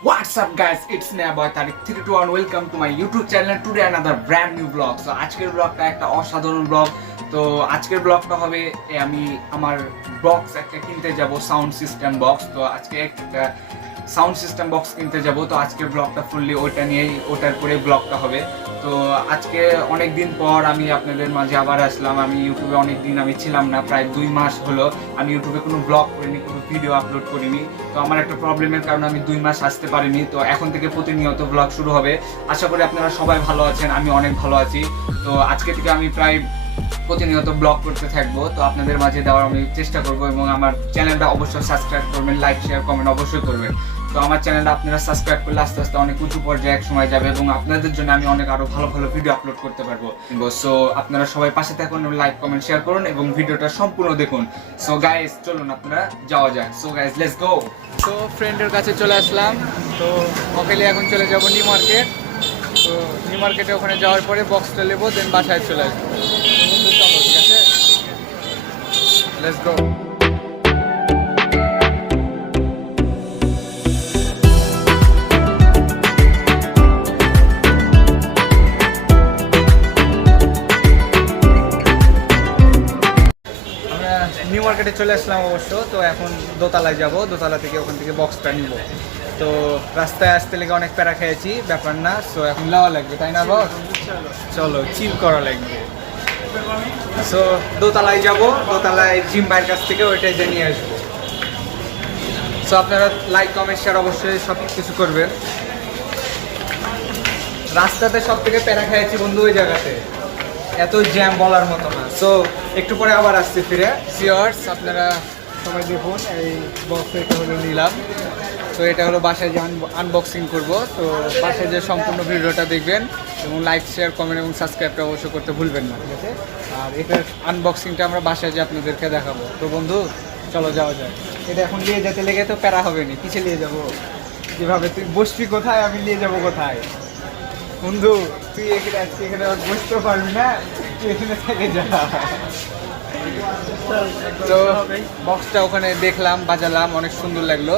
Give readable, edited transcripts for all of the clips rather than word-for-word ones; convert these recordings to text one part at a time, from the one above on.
What's up guys, it's me boy Tarek 321. Welcome to my YouTube channel. Today another brand new vlog. So আজকের ব্লগটা একটা অসাধারণ blog. তো আজকের ব্লগটা হবে আমি আমার বক্স একটা কিনতে যাব, সাউন্ড সিস্টেম বক্স। তো আজকে একটা সাউন্ড সিস্টেম বক্স কিনতে যাব। তো আজকের ব্লগটা ফুললি ওইটা নিয়েই, ওটার পরে ব্লগটা হবে। তো আজকে অনেক দিন পর আমি আপনাদের মাঝে আবার আসলাম। আমি ইউটিউবে অনেক দিন আমি ছিলাম না, প্রায় 2 মাস হলো আমি ইউটিউবে কোনো ব্লগ করিনি, কোনো ভিডিও আপলোড করিনি। তো আমার একটা প্রবলেমের কারণে আমি 2 মাস আসতে পারিনি। তো এখন থেকে প্রতিনিয়ত ব্লগ শুরু হবে। আশা করি আপনারা সবাই ভালো আছেন, আমি অনেক ভালো আছি। তো আজকে থেকে আমি প্রায় প্রতিনিয়ত ব্লগ করতে থাকবো। তো আপনাদের মাঝে দেওয়ার আমি চেষ্টা করবো, এবং আমার চ্যানেলটা অবশ্যই সাবস্ক্রাইব করবেন, লাইক শেয়ার কমেন্ট অবশ্যই করবেন। তো আমার চ্যানেলটা আপনারা সাবস্ক্রাইব করলে আস্তে আস্তে অনেক উঁচু পর্যায়ে এক সময় যাবে, এবং আপনাদের জন্য আমি অনেক আরো ভালো ভালো ভিডিও আপলোড করতে পারবো। সো আপনারা সবাই পাশে থাকুন, লাইক কমেন্ট শেয়ার করুন এবং ভিডিওটা সম্পূর্ণ দেখুন। সো গাইস চলুন আপনারা যাওয়া যাক। So guys let's go. তো ফ্রেন্ডের কাছে চলে আসলাম। তো ওখানে এখন চলে যাব নিউ মার্কেট। তো নিউ মার্কেটে ওখানে যাওয়ার পরে বক্সটা নেবো, দেন বাসায় চলে আসবো। চলো, ঠিক আছে, লেটস গো। নিউ মার্কেটে চলে আসলাম অবশ্য। তো এখন দোতলায় যাব, দোতলা থেকে ওখান থেকে বক্সটা নিব। তো রাস্তায় আসতে লেগে অনেক প্যারা খেয়েছি, ব্যাপার না। সো এখন নেওয়া লাগবে, তাই না বস? চলো চিল করা লাগবে। সো দোতলায় যাব, দোতলায় জিম ভাইয়ের কাছ থেকে ওইটাই যে নিয়ে আসবো। সো আপনারা লাইক কমেন্ট শেয়ার অবশ্যই সব কিছু করবেন। রাস্তাতে সব থেকে প্যারা খেয়েছি বন্ধু, ওই জায়গাতে এত জ্যাম বলার মতো না। সো একটু পরে আবার আসছি ফিরে। সিয়ার্স, আপনারা সবাই দেখুন এই বক্স, এটা হলো নিলাম। তো এটা হলো বাসায় যে আনবক্সিং করব। তো বাসায় যে সম্পূর্ণ ভিডিওটা দেখবেন, এবং লাইক শেয়ার কমেন্ট এবং সাবস্ক্রাইবটা অবশ্যই করতে ভুলবেন না, ঠিক আছে? আর এটার আনবক্সিংটা আমরা বাসায় যে আপনাদেরকে দেখাবো। তো বন্ধু চলো যাওয়া যায়। এটা এখন নিয়ে যেতে লেগে তো প্যারা হবে না, কিসে নিয়ে যাবো? যেভাবে তুই বসবি কোথায়, আমি নিয়ে যাবো কোথায়? বন্ধু তুই এখানে আজকে এখানে আর বসতে পারবি না, তুই এখানে থেকে যা। তো বক্সটা ওখানে দেখলাম, বাজালাম, অনেক সুন্দর লাগলো।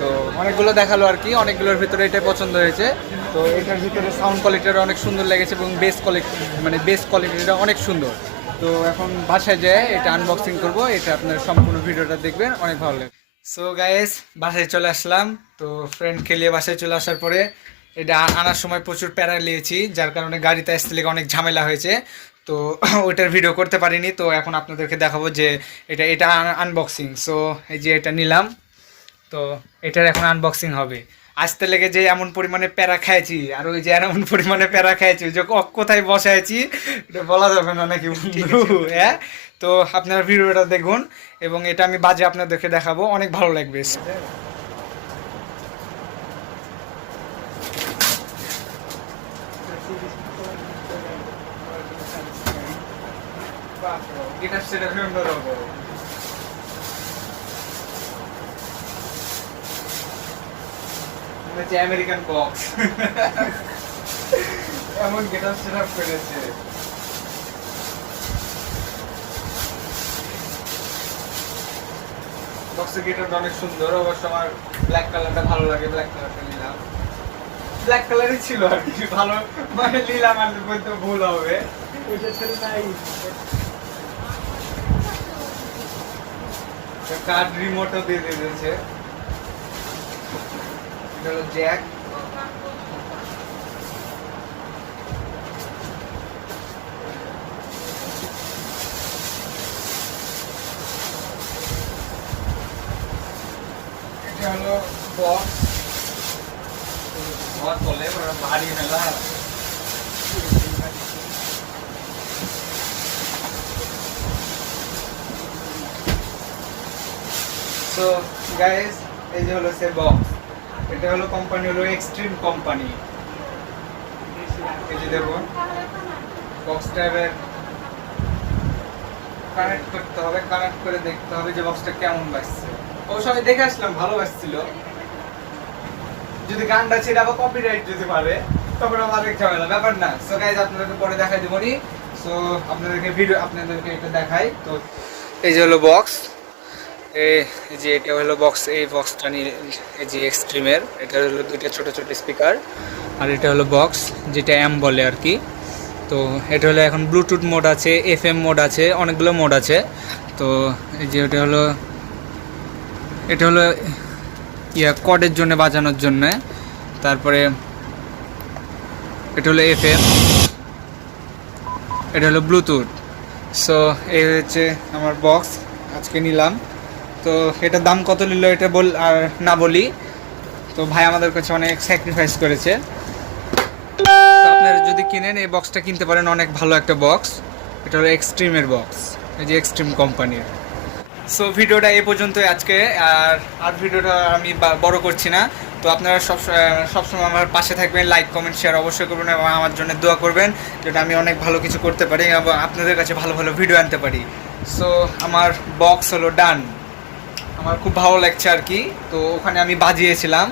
তো অনেকগুলো দেখালো আর কি, অনেকগুলোর ভিতরে এটাই পছন্দ হয়েছে। তো এটার ভিতরে সাউন্ড কোয়ালিটিটা অনেক সুন্দর লেগেছে, এবং বেস কোয়ালিটিটা অনেক সুন্দর। তো এখন বাসায় যেয়ে এটা আনবক্সিং করব। এটা আপনার সম্পূর্ণ ভিডিওটা দেখবেন, অনেক ভালো লাগবে। সো গাইস, বাসায় চলে আসলাম। তো ফ্রেন্ড খেলিয়ে বাসায় চলে আসার পরে এটা আনার সময় প্রচুর প্যারা নিয়েছি, যার কারণে গাড়িতে আসতে লেগে অনেক ঝামেলা হয়েছে। তো ওইটার ভিডিও করতে পারিনি। তো এখন আপনাদেরকে দেখাবো যে এটা এটা আনবক্সিং। সো এই যে এটা নিলাম, তো এটার এখন আনবক্সিং হবে। আসতে লেগে যে এমন পরিমাণে প্যারা খাইছি, আর ওই যে এমন পরিমাণে প্যারা খাইছি, যে কোথায় বসাইছি এটা বলা যাবে না নাকি বন্ধু? হ্যাঁ, তো আপনারা ভিডিওটা দেখুন, এবং এটা আমি বাজে আপনাদেরকে দেখাবো, অনেক ভালো লাগবে। এটা সেটা অন্যরকম। যে আমেরিকান বক্স এমন গেটআপ সেটআপ করেছে। বক্সের গেটআপটা অনেক সুন্দর। অবশ্য আমার ব্ল্যাক কালারটা ভালো লাগে, ব্ল্যাক কালারটা নিলাম। ব্ল্যাক কালারই ছিল আর কি, ভালো মানে নিলাম আর বলতে ভুল হবে। এটা ছিল নাই, কার্ড রিমোটও দিয়ে দিয়েছে। এটা হলো জ্যাক। এটা হলো বক্স, ঘর বলে ভারী মেলা। সো গাইস, এই যে হলো সে বক্স। এটা হলো কোম্পানি হলো এক্সট্রিম কোম্পানি। এই যে দেখুন বক্সটা এবার কানেক্ট করতে হবে, কানেক্ট করে দেখতে হবে যে বক্সটা কেমন বাজছে। অবশ্য আমি দেখে আসলাম, ভালো বাজছিল। যদি গানটা ছেড়ে আবার কপিরাইট যদি পারে তখন আবার আরেক ঝামেলা, ব্যাপার না। সো গাইস, আপনাদেরকে পরে দেখাই দেবো নি। সো আপনাদেরকে এটা দেখাই। তো এই যে হলো বক্স, এই যে এটা হলো বক্স, এই বক্সটা নিয়ে, এই যে এক্সট্রিমের, এটা হলো দুইটা ছোট ছোট স্পিকার, আর এটা হলো বক্স যেটা অ্যাম বলে আর কি। তো এটা হলো এখন ব্লুটুথ মোড আছে, এফএম মোড আছে, অনেকগুলো মোড আছে। তো এই যে এটা হলো কর্ডের জন্য বাজানোর জন্য। তারপরে এটা হলো এফএম, এটা হলো ব্লুটুথ। সো এই হচ্ছে আমার বক্স আজকে নিলাম। তো এটার দাম কত নিল এটা আর না বলি, তো ভাই আমাদের কাছে অনেক স্যাক্রিফাইস করেছে। তো আপনারা যদি কিনেন এই বক্সটা কিনতে পারেন, অনেক ভালো একটা বক্স। এটা হলো এক্সট্রিমের বক্স, এই যে এক্সট্রিম কোম্পানির। সো ভিডিওটা এই পর্যন্তই আজকে, আর ভিডিওটা আমি বড় করছি না। তো আপনারা সবসময় আমার পাশে থাকবেন, লাইক কমেন্ট শেয়ার অবশ্যই করবেন এবং আমার জন্য দোয়া করবেন যেটা আমি অনেক ভালো কিছু করতে পারি এবং আপনাদের কাছে ভালো ভালো ভিডিও আনতে পারি। সো আমার বক্স হলো ডান, আমার খুব ভালো লাগছে আর কি। তো ওখানে আমি বাজিয়েছিলাম,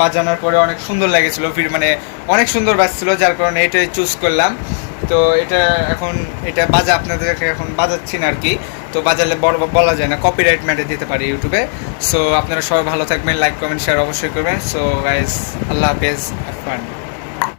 বাজানোর পরে অনেক সুন্দর লেগেছিলো, মানে অনেক সুন্দর বাজছিল, যার কারণে এটাই চুজ করলাম। তো এটা আপনাদেরকে এখন বাজাচ্ছি না আর কি। তো বাজালে বলা যায় না, কপিরাইট ম্যাটে দিতে পারি ইউটিউবে। সো আপনারা সবাই ভালো থাকবেন, লাইক কমেন্ট শেয়ার অবশ্যই করবেন। সো গাইস, আল্লাহ হাফেজ, হ্যাভ ফান।